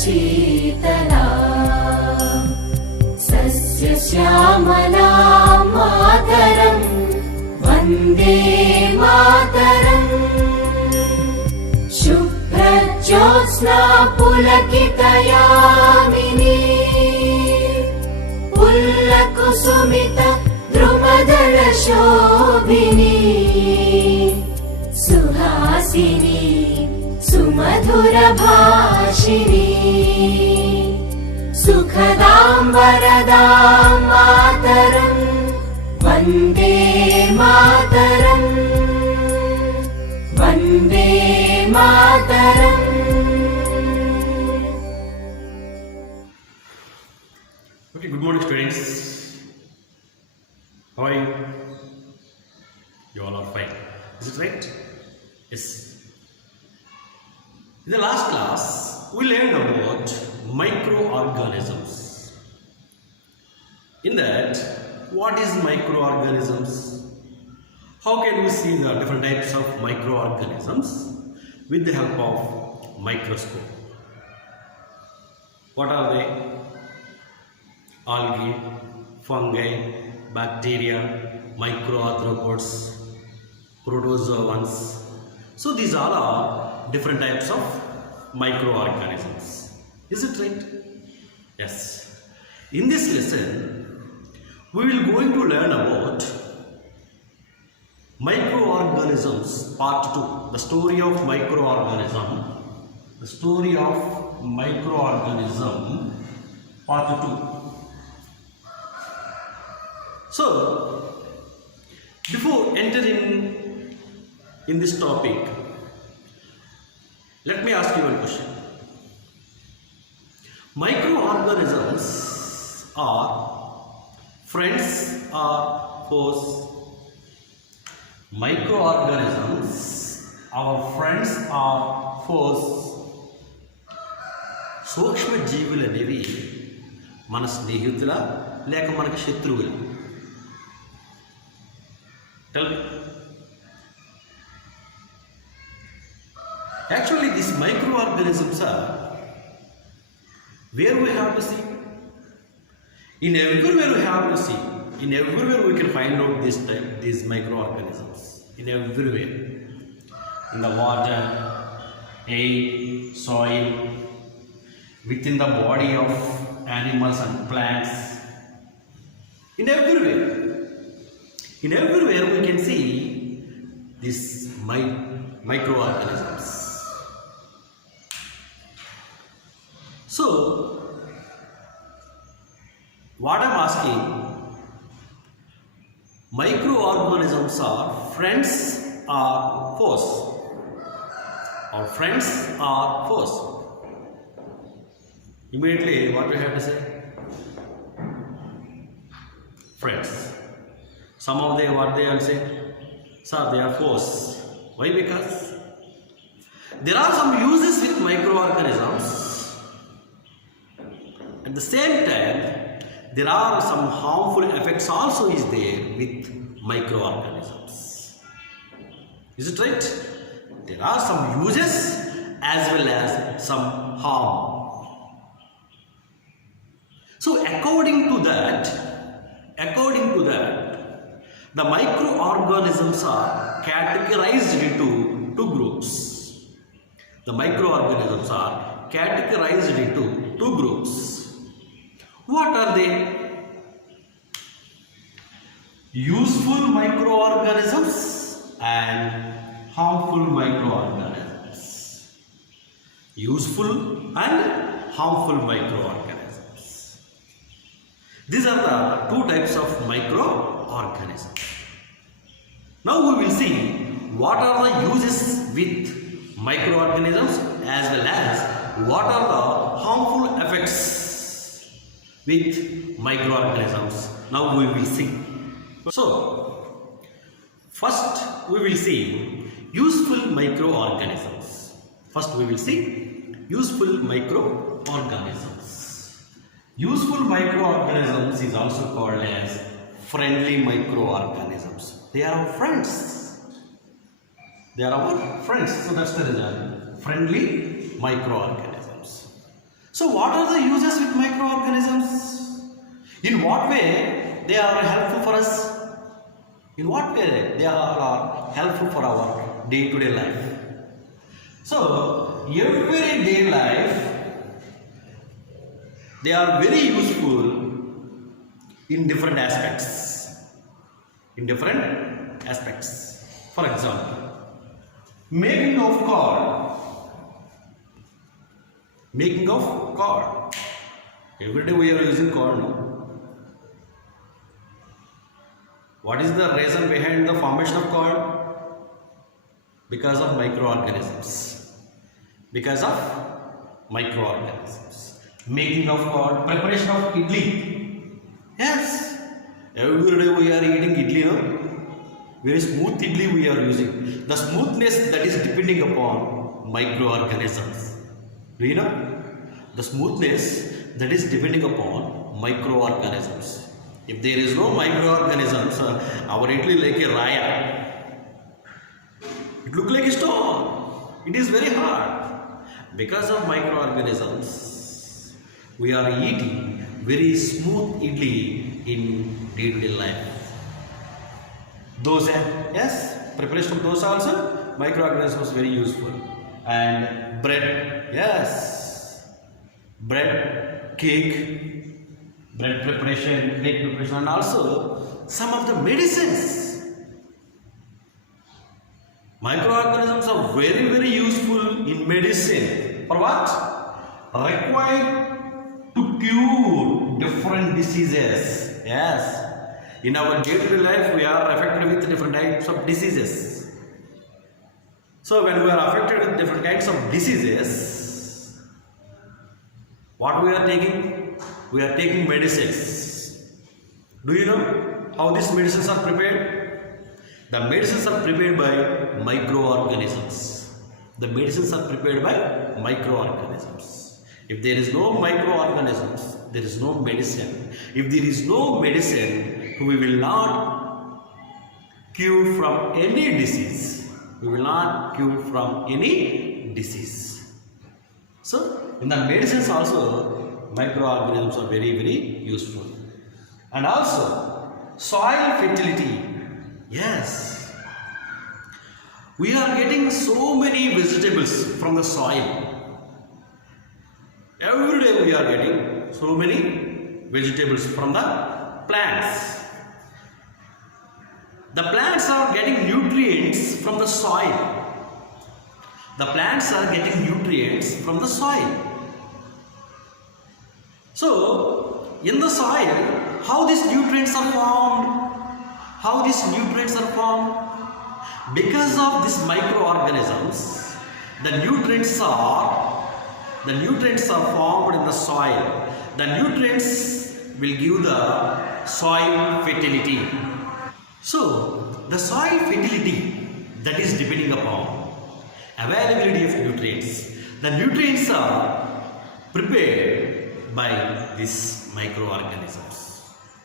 Sheetla सस्यश्यामला Mataram Vande Mataram शुभ्रज्योत्स्ना पुलकितयामिनी पुल्लकुसुमित द्रुमदलशोभिनी Suhasini सुमधुरभाषिणी सुखदां वरदां Mataram Vande Mataram Vande Mataram. Okay, good morning students. How are you? You all are fine. Is it right? Yes. In the last class, we learned about microorganisms. In that, what is microorganisms? How can we see the different types of microorganisms with the help of microscope? What are they? Algae, fungi, bacteria, microarthropods, protozoans. So these all are different types of microorganisms. Is it right? Yes. In this lesson, we will going to learn about microorganisms part 2. The story of microorganism. The story of microorganism part 2. So, before entering in this topic, let me ask you one question. Microorganisms are friends or foes? Microorganisms are friends or foes? సూక్ష్మ జీవులు అనేవి మన స్నేహితుల లేక మనకు శత్రువుల? Tell me. Actually, these microorganisms are where we have to see. In everywhere we have to see. In everywhere we can find out these microorganisms. In everywhere. In the water, air, soil, within the body of animals and plants. In everywhere. In everywhere we can see these microorganisms. So, what I am asking, microorganisms are friends or foes? Or friends or foes? Immediately, what we have to say? Friends. Some of them, what they will say? Sir, they are foes. Why? Because there are some uses with microorganisms. At the same time, there are some harmful effects also is there with microorganisms. Is it right? There are some uses as well as some harm. So according to that, the microorganisms are categorized into two groups. The microorganisms are categorized into two groups. What are they? Useful microorganisms and harmful microorganisms. Useful and harmful microorganisms. These are the two types of microorganisms. Now we will see what are the uses with microorganisms as well as what are the harmful effects with microorganisms. Now we will see. So, first we will see useful microorganisms. First we will see useful microorganisms. Useful microorganisms is also called as friendly microorganisms. They are our friends. So that's the result. Friendly microorganisms. So what are the uses with microorganisms? In what way they are helpful for us? In what way they are helpful for our day-to-day life? So everyday life they are very useful in different aspects. In different aspects. For example, making of cord. Making of cord. Every day we are using cord. No? What is the reason behind the formation of cord? Because of microorganisms. Because of microorganisms. Making of cord, preparation of idli. Yes. Every day we are eating idli, no? Very smooth idli we are using. The smoothness that is depending upon microorganisms. Do you know? The smoothness that is depending upon microorganisms. If there is no microorganisms, our idli like a raya. It look like a stone. It is very hard. Because of microorganisms, we are eating very smooth idli in day-to-day life. Dosa, yes, preparation of dosa also, microorganisms very useful. And bread, yes, bread, cake, bread preparation, cake preparation, and also some of the medicines. Microorganisms are very, very useful in medicine. For what? Required to cure different diseases. Yes. In our day-to-day life, we are affected with different types of diseases. So when we are affected with different kinds of diseases, what we are taking? We are taking medicines. Do you know how these medicines are prepared? The medicines are prepared by microorganisms. The medicines are prepared by microorganisms. If there is no microorganisms, there is no medicine. If there is no medicine, we will not cure from any disease. We will not cure from any disease. So, in the medicines also, microorganisms are very, very useful. And also, soil fertility. Yes. We are getting so many vegetables from the soil. Every day we are getting so many vegetables from the plants. The plants are getting nutrients from the soil. The plants are getting nutrients from the soil. So, in the soil, how these nutrients are formed? How these nutrients are formed? Because of these microorganisms, the nutrients are formed in the soil. The nutrients will give the soil fertility. So, the soil fertility that is depending upon availability of nutrients. The nutrients are prepared by these microorganisms.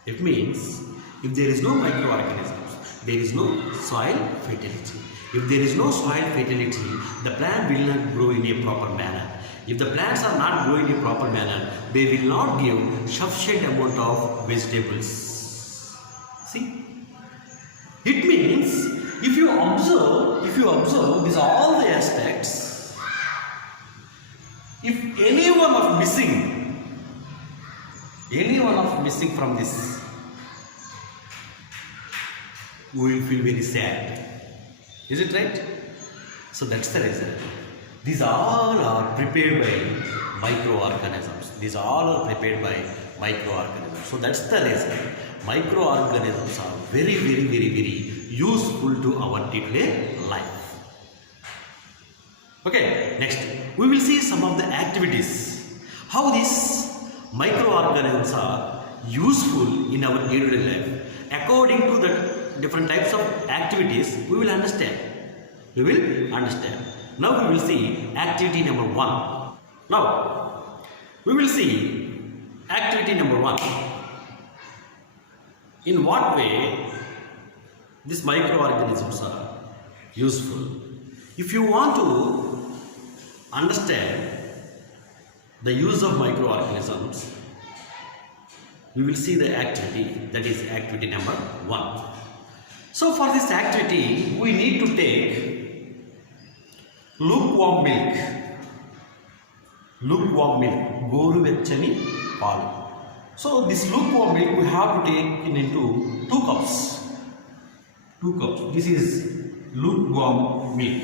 It means if there is no microorganisms, there is no soil fertility. If there is no soil fertility, the plant will not grow in a proper manner. If the plants are not growing in a proper manner, they will not give sufficient amount of vegetables. See? It means if you observe these all the aspects, if any one of missing from this, we will feel very sad. Is it right? So that's the reason. These all are prepared by microorganisms. These all are prepared by microorganisms. So that's the reason. Microorganisms are very, very, very, very useful to our day-to-day life. Okay, next we will see some of the activities. How these microorganisms are useful in our day-to-day life. According to the different types of activities, we will understand. Now we will see activity number 1. Now we will see activity number 1. In what way these microorganisms are useful? If you want to understand the use of microorganisms, we will see the activity, that is activity number 1. So for this activity, we need to take lukewarm milk, goru vechani paalu. So this lukewarm milk we have to take into 2 cups. This is lukewarm milk.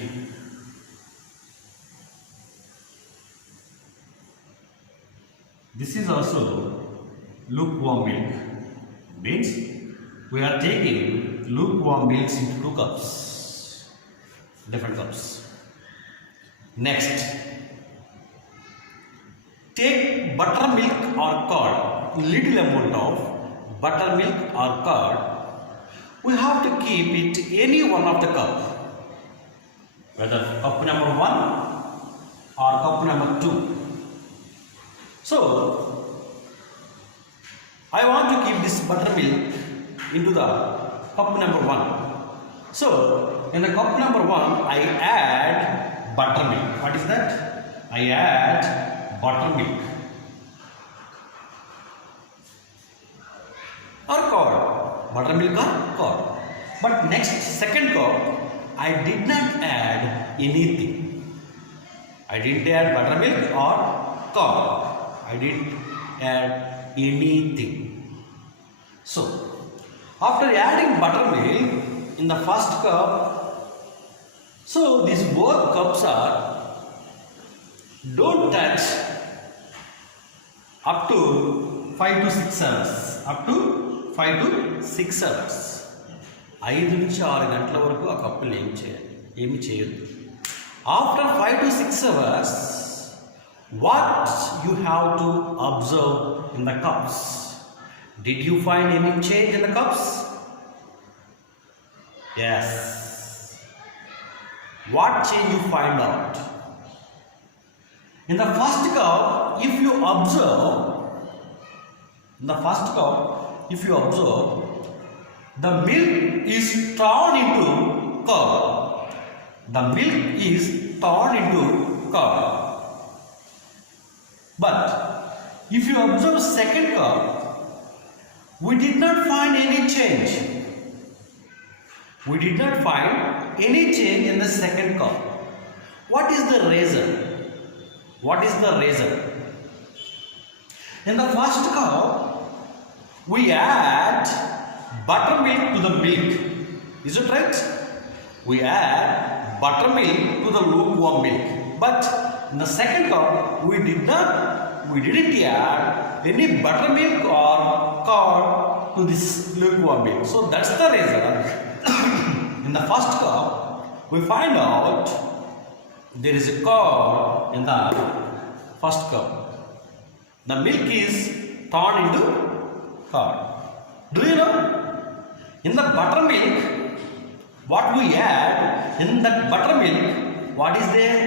This is also lukewarm milk. Means we are taking lukewarm milk into 2 cups. Different cups. Next, take buttermilk or curd. Little amount of buttermilk or curd. We have to keep it any one of the cup, whether cup number 1 or cup number 2. So I want to keep this buttermilk into the cup number 1. So in the cup number 1, I add buttermilk. What is that? I add buttermilk or curd. Buttermilk or curd. But next, second cup, I did not add anything. I didn't add buttermilk or curd. I didn't add anything. So after adding buttermilk in the first cup, so these both cups are, don't touch up to 5 to 6 hours. Up to 5 to 6 hours. 5 నుంచి 6 గంటల వరకు ఆ కప్పులు ఏమి చేయొద్దు. After 5 to 6 hours, what you have to observe in the cups? Did you find any change in the cups? Yes. What change you find out? In the first cup, if you observe, the milk is turned into curd. The milk is turned into curd. But if you observe second cup, we did not find any change. We did not find any change in the second cup. What is the reason? What is the reason? In the first cup, we add buttermilk to the milk. Is it right? We add buttermilk to the lukewarm milk. But in the second cup, we didn't add any buttermilk or curd to this lukewarm milk. So that's the reason. In the first cup, we find out there is a curd in the first cup. The milk is turned into curd. Do you know? In the buttermilk, what we add in that buttermilk, what is there?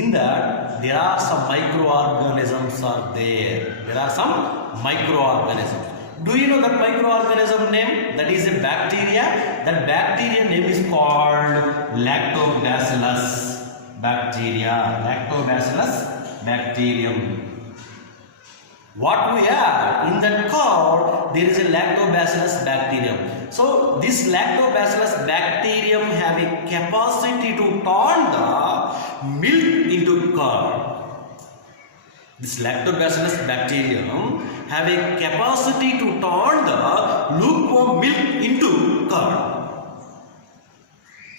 In that there are some microorganisms are there. There are some microorganisms. Do you know that microorganism name? That is a bacteria. That bacteria name is called lactobacillus bacteria. Lactobacillus bacterium. What we add in that curd, there is a lactobacillus bacterium. So this lactobacillus bacterium have a capacity to turn the milk into curd. This lactobacillus bacterium have a capacity to turn the lukewarm milk into curd.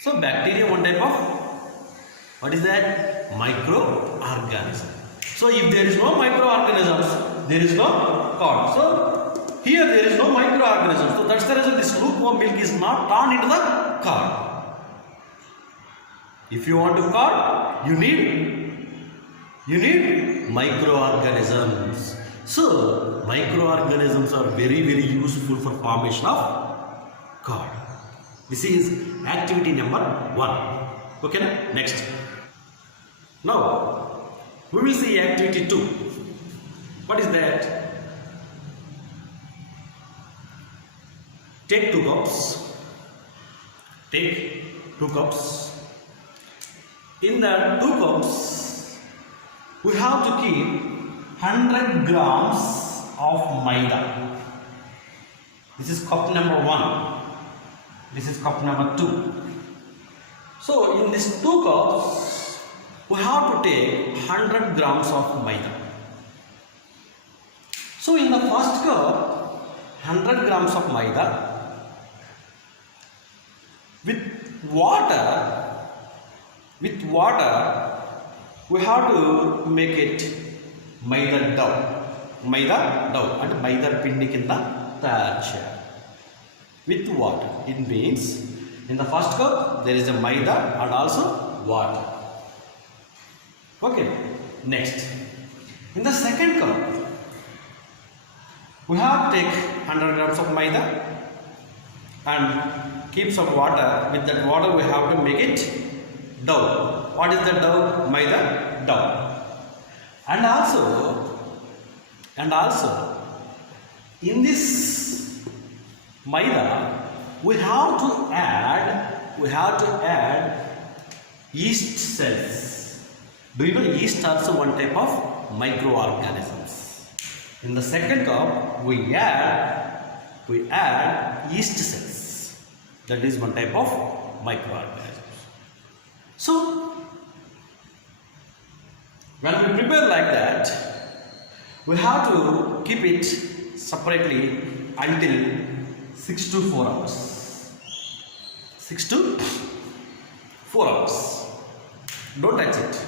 So bacteria, one type of, what is that? Microorganism. So if there is no microorganisms, there is no curd. So here there is no microorganisms. So that's the reason this lukewarm milk is not turned into the curd. If you want to curd, you need microorganisms. So microorganisms are very, very useful for formation of curd. This is activity number 1. Okay, next. Now we will see activity 2. What is that? Take 2 cups. In the 2 cups, we have to keep 100 grams of maida. This is cup number 1. This is cup number 2. So in these 2 cups, we have to take 100 grams of maida. So in the first cup, 100 grams of maida with water, we have to make it maida dough and maida pindi kinda tayar cheyali with water. It means in the first cup there is a maida and also water. Okay, next in the second cup we have to take 100 grams of maida and keep some water. With that water we have to make it dough. What is the dough? Maida dough. And also in this maida we have to add yeast cells. Do you know yeast also one type of microorganisms? In the second cup we add yeast cells. That is one type of microorganisms. So when we prepare like that, we have to keep it separately until 6 to 4 hours. 6 to 4 hours. Don't touch it.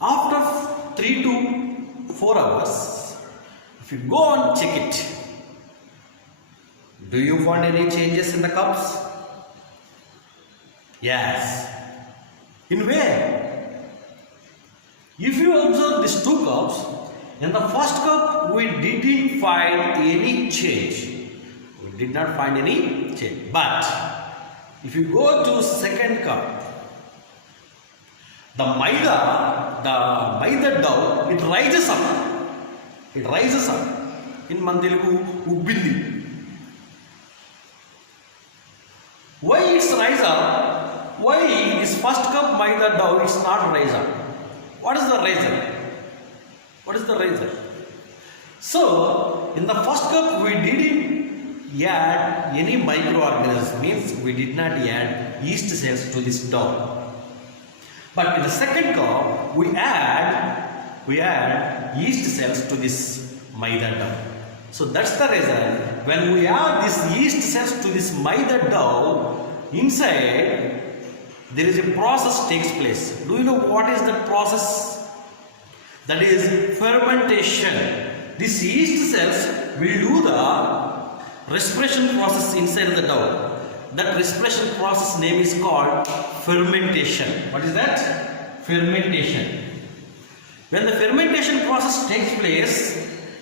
After 3 to 4 hours, if you go and check it, do you find any changes in the cups? Yes. In where? If you observe these 2 cups, in the first cup we didn't find any change. We did not find any change. But if you go to second cup, the maida dough, it rises up. It rises up. In Mantelugu, ubbindi. Why it's rise up? Why this first cup maida dough is not rise up? What is the reason? What is the reason? So in the first cup we didn't add any microorganisms, means we did not add yeast cells to this dough. But in the second cup we add yeast cells to this maida dough. So that's the reason when we add these yeast cells to this maida dough, inside there is a process takes place. Do you know what is that process? That is fermentation. These yeast cells will do the respiration process inside the dough. That respiration process name is called fermentation. What is that? Fermentation. When the fermentation process takes place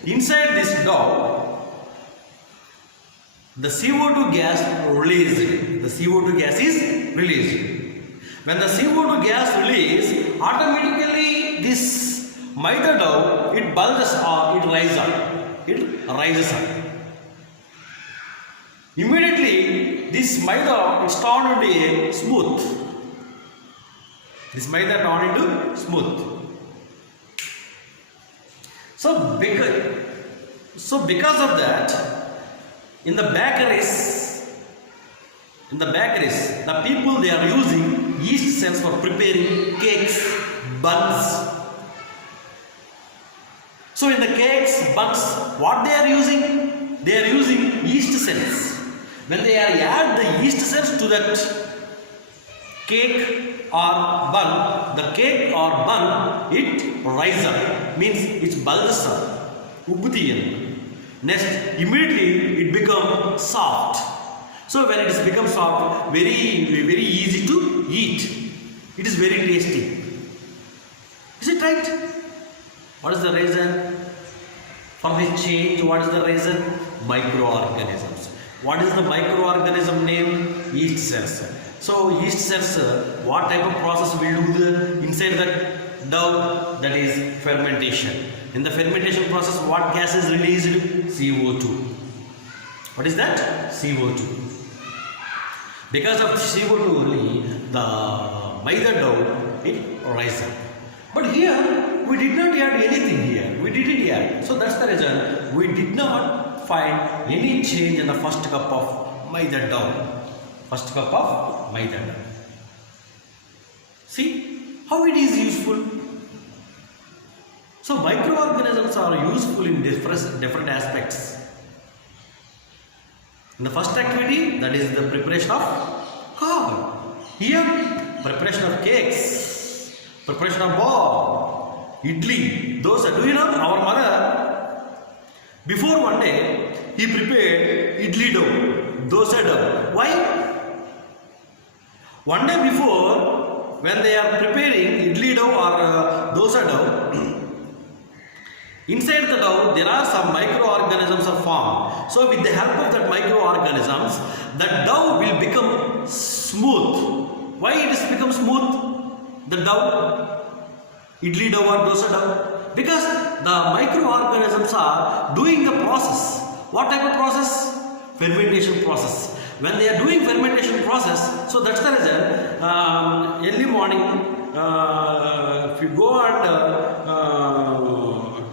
inside this dough, the CO2 gas released. The CO2 gas is released. When the CO2 gas released, automatically this maida dough, it bulges or it rises up. It rises up. Immediately this maida is turned into smooth. This maida turned into smooth. So because of that, in the bakeries, the people they are using yeast cells for preparing cakes, buns. So in the cakes, buns, what they are using? They are using yeast cells. When they add the yeast cells to that cake or bun, the cake or bun, it rises up, means it bulges up. Next, immediately it becomes soft. So when it has become soft, very easy to eat. It is very tasty. Is it right? What is the reason for this change? What is the reason? Microorganisms. What is the microorganism name? Yeast cells. So yeast cells, what type of process will do the inside the dough? That is fermentation. In the fermentation process, what gas is released? CO2. What is that? CO2. Because of CO2 only, the maida dough, it rises up. But here, we did not add anything here. We didn't add. So that's the reason we did not find any change in the first cup of maida dough. First cup of maida dough. See how it is useful. So microorganisms are useful in different aspects. In the first activity, that is the preparation of corn. Here, preparation of cakes, preparation of ball, idli. Those are, do you know, our mother, before one day, he prepared idli dough, dosa dough. Why? One day before, when they are preparing idli dough or dosa dough, inside the dough, there are some microorganisms are formed. So, with the help of that microorganisms, that dough will become smooth. Why it is become smooth? The dough, idli dough or dosa dough? Because the microorganisms are doing the process. What type of process? Fermentation process. When they are doing fermentation process, so that's the reason early morning, if you go and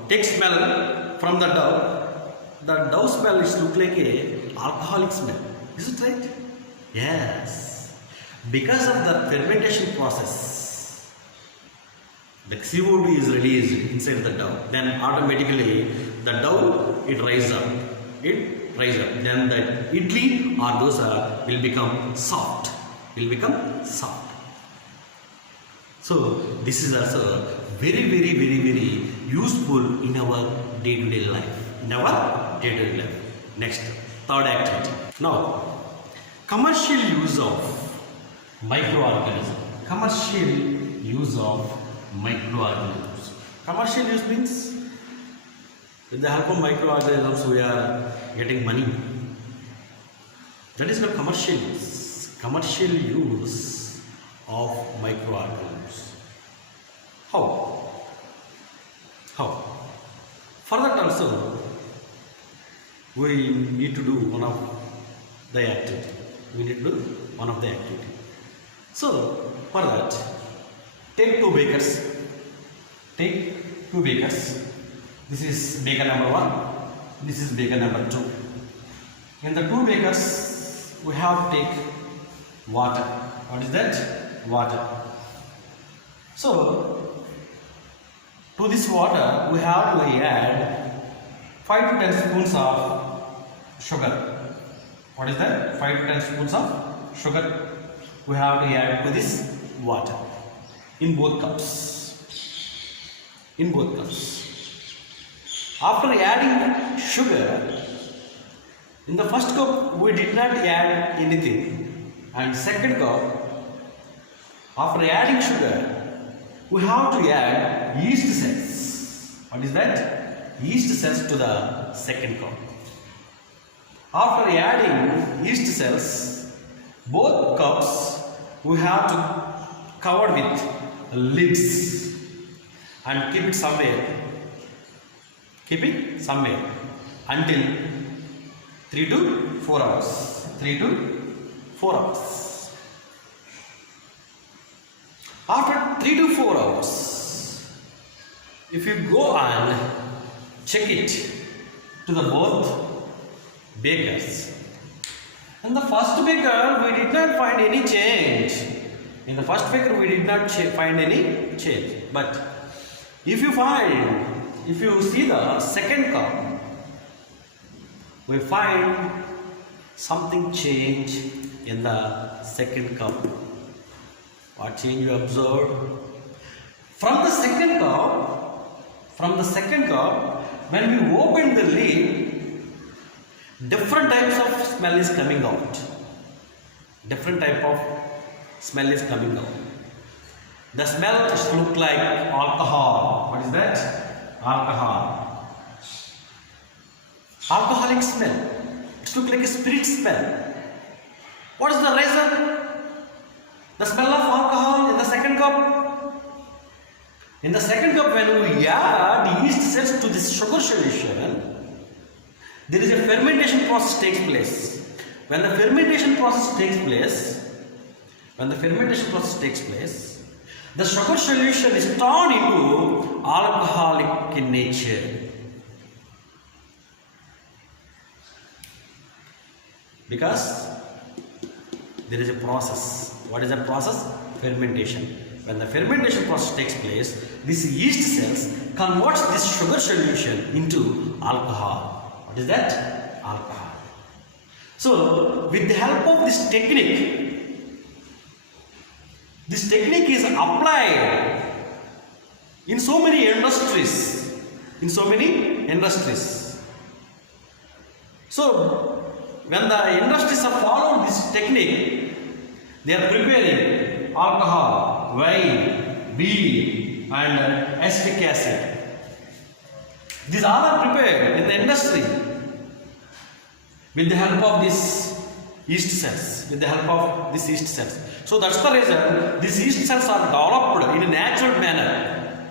take smell from the dough smell is look like a alcoholic smell. Is it right? Yes. Because of the fermentation process, the CO2 is released inside the dough. Then automatically the dough it rises up. It rises up. Then the idli or dosa will become soft. So this is also very useful in our day-to-day life. Next, third activity. Now, commercial use of microorganism. Commercial use means with the help of microorganisms we are getting money. That is not commercial use. Commercial use of microorganisms. How? For that also, we need to do one of the activity. So, for that, take two bakers. This is baker number 1. This is baker number 2. In the two bakers, we have to take water. What is that? Water. So, to this water, we have to add 5 to 10 spoons of sugar. What is that? 5 to 10 spoons of sugar we have to add to this water in both cups. After adding sugar, in the first cup we did not add anything, and second cup, after adding sugar, we have to add yeast cells. What is that? Yeast cells to the second cup. After adding yeast cells, both cups we have to cover with lids and keep it somewhere until 3 to 4 hours. After 3 to 4 hours, if you go and check it to the both bakers, in the first baker we did not find any change. But if you see the second cup, we find something change in the second cup. What change you observe? From the second cup, when we open the lid, different types of smell is coming out. The smell looks like alcohol. What is that? Alcohol. Alcoholic smell. It looks like a spirit smell. What is the reason? The smell of alcohol in the second cup. In the second cup, when we add yeast cells to this sugar solution, there is a fermentation process takes place. When the fermentation process takes place, the sugar solution is turned into alcoholic in nature. Because there is a process. What is that process? Fermentation. When the fermentation process takes place, this yeast cells converts this sugar solution into alcohol. What is that? Alcohol. So, with the help of this technique is applied in so many industries. So, when the industries have followed this technique, they are preparing alcohol, wine, beer and acetic acid. These all are prepared in the industry with the help of these yeast cells. So that's the reason these yeast cells are developed in a natural manner.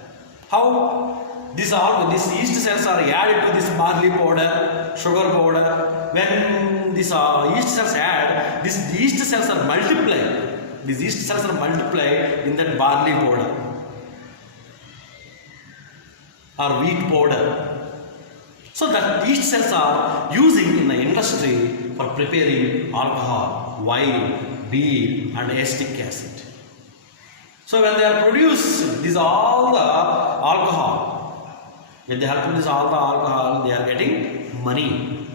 How these yeast cells are added to this barley powder, sugar powder. When these yeast cells add, these yeast cells are multiplied. These yeast cells are multiplied in that barley powder or wheat powder. So that yeast cells are using in the industry for preparing alcohol, wine, beer and acetic acid. So when they are produced, these all the alcohol, with the help of this all the alcohol, they are getting money.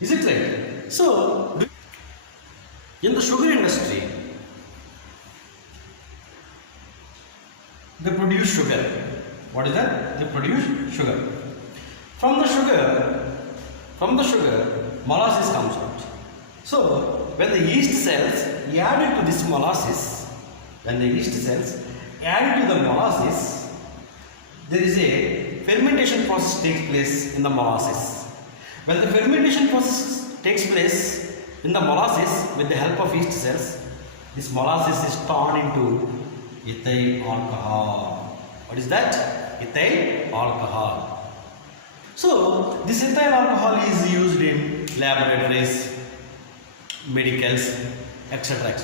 Is it right? So in the sugar industry, they produce sugar. What is that? They produce sugar. From the sugar, molasses comes out. So when the yeast cells added to this molasses, there is a fermentation process takes place in the molasses. When the fermentation process takes place in the molasses with the help of yeast cells, this molasses is turned into ethyl alcohol. What is that? Ethyl alcohol. So this ethyl alcohol is used in laboratories, medicals, etc.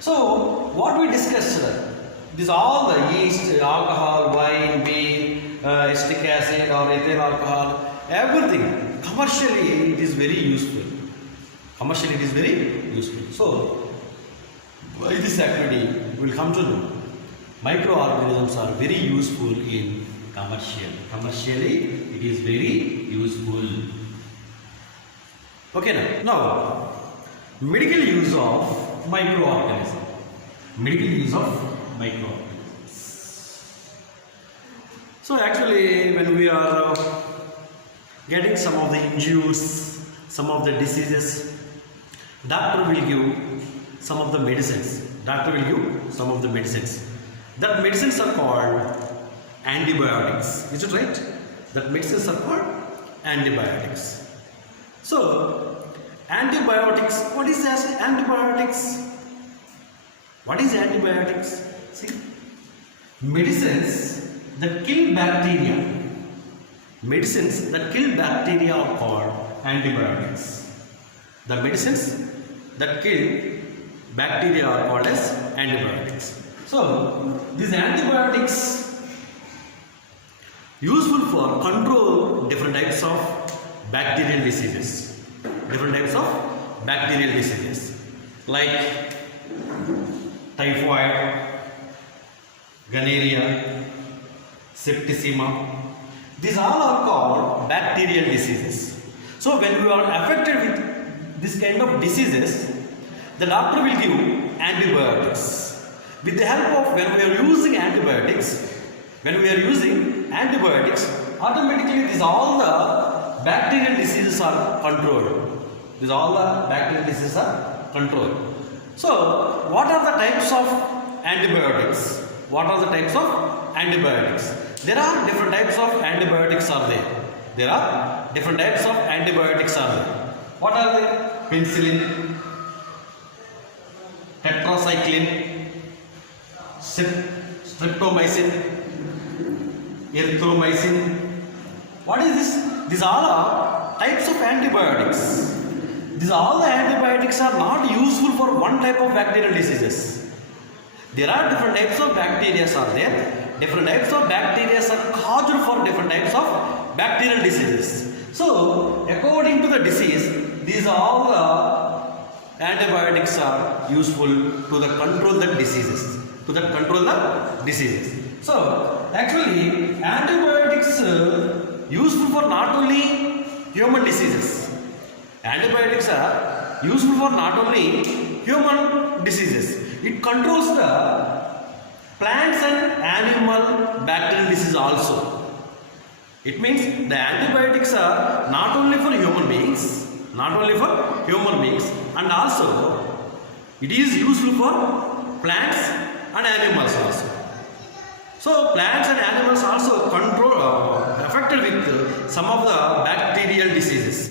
So what we discussed, this all the yeast, alcohol, wine, beer, acetic acid or ethyl alcohol, everything commercially it is very useful. So by this activity we will come to know microorganisms are very useful in commercial. Commercially it is very useful. Okay, now medical use of microorganisms. So actually when we are getting some of the injuries, some of the diseases, doctor will give some of the medicines. That medicines are called antibiotics. Is it right? That medicines are called antibiotics. So antibiotics, what is antibiotics? See, medicines that kill bacteria. Are called antibiotics. The medicines that kill bacteria are called as antibiotics. So these antibiotics useful for control different types of bacterial diseases. Like typhoid, gonorrhea, septicemia. These all are called bacterial diseases. So when we are affected with this kind of diseases, the doctor will give antibiotics. With the help of when we are using antibiotics, automatically these all the bacterial diseases are controlled. So what are the types of antibiotics? There are different types of antibiotics are there. What are they? Penicillin, tetracycline, streptomycin, erythromycin. What is this? These all are types of antibiotics. These all the antibiotics are not useful for one type of bacterial diseases. There are different types of bacteria are there. Different types of bacteria are caused for different types of bacterial diseases. So according to the disease, these all the antibiotics are useful to the control the diseases. So actually antibiotics useful for not only human diseases. Antibiotics are useful for not only human diseases. It controls the plants and animal bacterial disease also. It means the antibiotics are not only for human beings, and also it is useful for plants and animals also. So plants and animals also affected with some of the bacterial diseases.